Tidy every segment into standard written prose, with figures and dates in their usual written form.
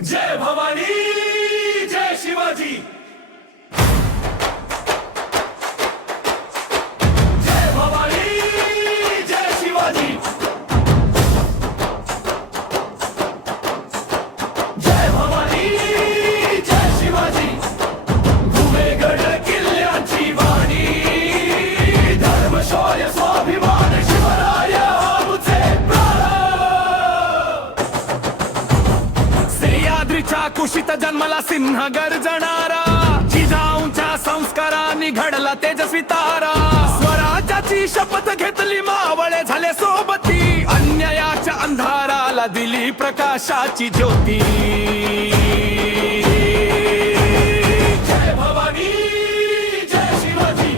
जय भवानी जय शिवाजी। जय भवानी जय शिवाजी। जय भवानी जय शिवाजी। भूमेगड किल्ल्यांची वाणी, धर्म शौर्य स्वाभिमान शिवराय आमचे प्राण। सह्याद्रीच्या कुशीत जन्मला सिंह गर्जणारा, जिजाऊंच्या संस्कारांनी घडला तेजस्वी तारा। स्वराज्याची शपथ घेतली मावळे झाले सोबती, अन्यायाच्या अंधाराला दिली प्रकाशाची ज्योती। जय भवानी जय शिवाजी।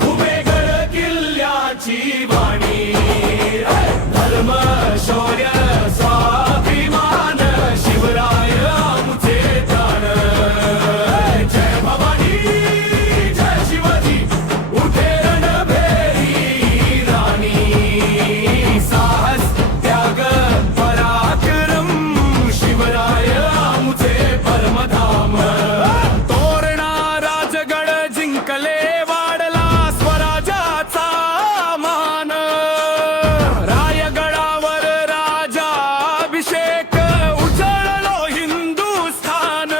भूमेगड किल्ल्याची वाणी, धर्म शौर्य स्वाभिमान शिवराय आमचे प्राण। जय भवानी जय शिवाजी। उठे रणभेरी राणी, साहस त्याग पराक्रम शिवराय आमचे परमधाम। तोरणा राजगड जिंकले वाढला स्वराज्याचा मान, रायगडावर राजाभिषेक उजळलो हिंदुस्थान।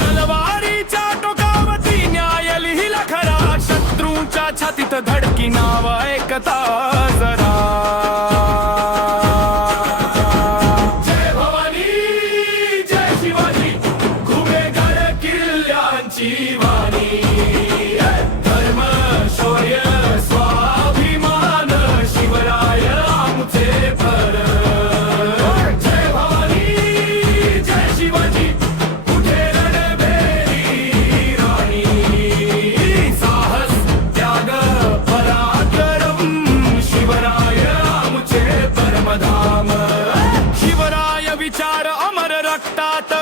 तलवारीच्या टोकावरती न्याय लिहिला खरा, शत्रूंच्या छातीत धडकी नाव ऐकता जरा। जय भवानी जय शिवाजी। भूमेगड किल्ल्यांची वाणी, धर्म शौर्य स्वाभिमान शिवराय आमचे पर। जय भवानी जय शिवाजी। उठे रणभेरी राणी, साहस त्याग पराक्रम शिवराय आमचे परमधाम। शिवराय विचार अमर रक्तात